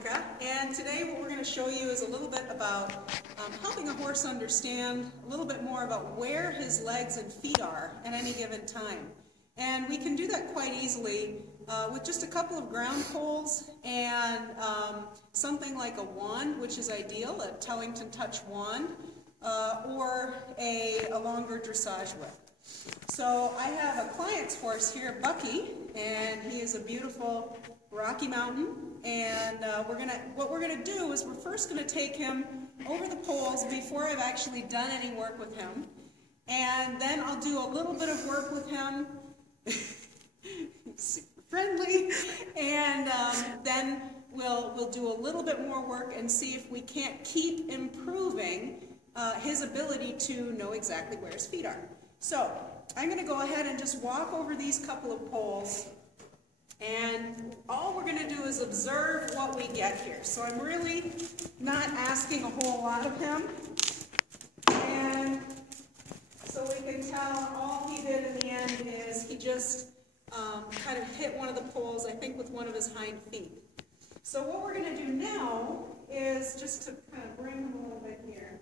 Monica, and today what we're going to show you is a little bit about helping a horse understand a little bit more about where his legs and feet are at any given time. And we can do that quite easily with just a couple of ground poles and something like a wand, which is ideal, a Tellington Touch wand, or a longer dressage whip. So I have a client's horse here, Bucky, and he is a beautiful Rocky Mountain, and what we're gonna do is we're first gonna take him over the poles before I've actually done any work with him, and then I'll do a little bit of work with him, super friendly, and then we'll do a little bit more work and see if we can't keep improving his ability to know exactly where his feet are. So I'm going to go ahead and just walk over these couple of poles, and all we're going to do is observe what we get here. So I'm really not asking a whole lot of him, and so we can tell all he did in the end is he just kind of hit one of the poles, I think with one of his hind feet. So what we're going to do now is just to kind of bring him a little bit here.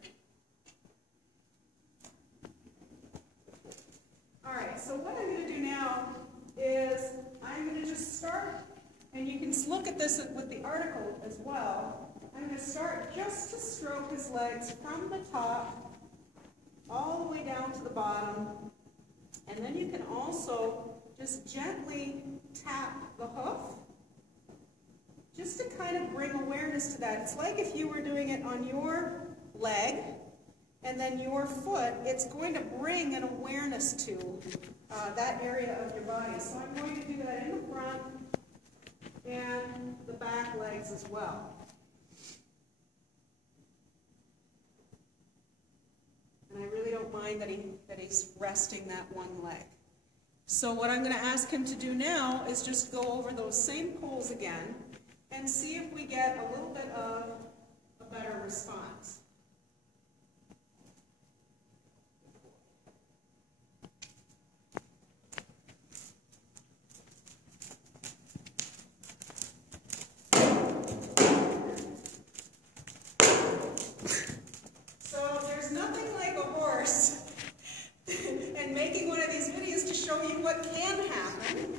Alright, so what I'm going to do now is I'm going to just start, and you can look at this with the article as well. I'm going to start just to stroke his legs from the top all the way down to the bottom, and then you can also just gently tap the hoof just to kind of bring awareness to that. It's like if you were doing it on your leg, and then your foot, it's going to bring an awareness to that area of your body. So I'm going to do that in the front and the back legs as well. And I really don't mind that he's resting that one leg. So what I'm going to ask him to do now is just go over those same poles again and see if we get a little bit of a better response. And making one of these videos to show you what can happen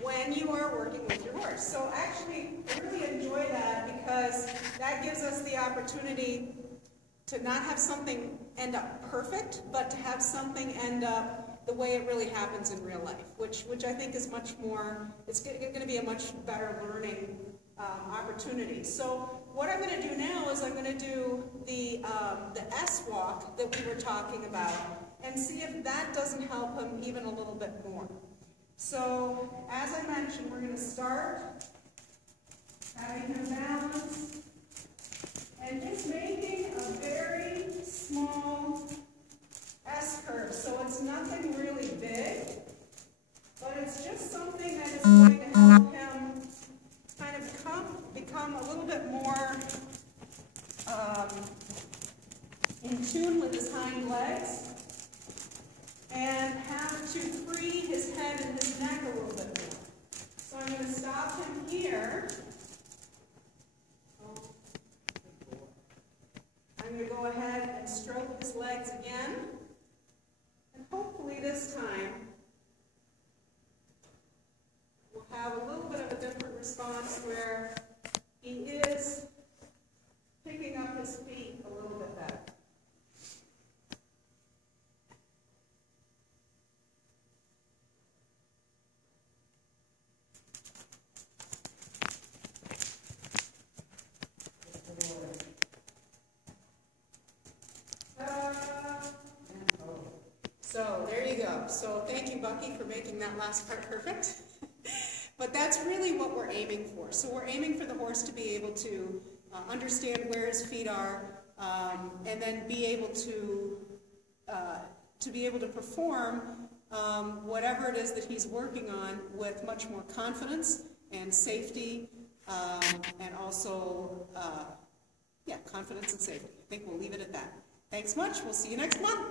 when you are working with your horse. So actually, I really enjoy that because that gives us the opportunity to not have something end up perfect, but to have something end up the way it really happens in real life, which I think is much more, it's going to be a much better learning opportunity. So what I'm going to do now is I'm going to do the S walk that we were talking about, and see if that doesn't help him even a little bit more. So, as I mentioned, we're going to start having him balance and just making a very small S curve. So it's nothing really big, but it's just something that is going to help him kind of become a little bit more in tune with his hind legs, and have to free his head and his neck a little bit more. So I'm going to stop him here. I'm going to go ahead and stroke his legs again. And hopefully this time we'll have a little bit of a different response where he is picking up his feet a little bit better. So there you go. So thank you, Bucky, for making that last part perfect. But that's really what we're aiming for. So we're aiming for the horse to be able to understand where his feet are, and then be able to perform whatever it is that he's working on with much more confidence and safety, and also, confidence and safety. I think we'll leave it at that. Thanks much. We'll see you next month.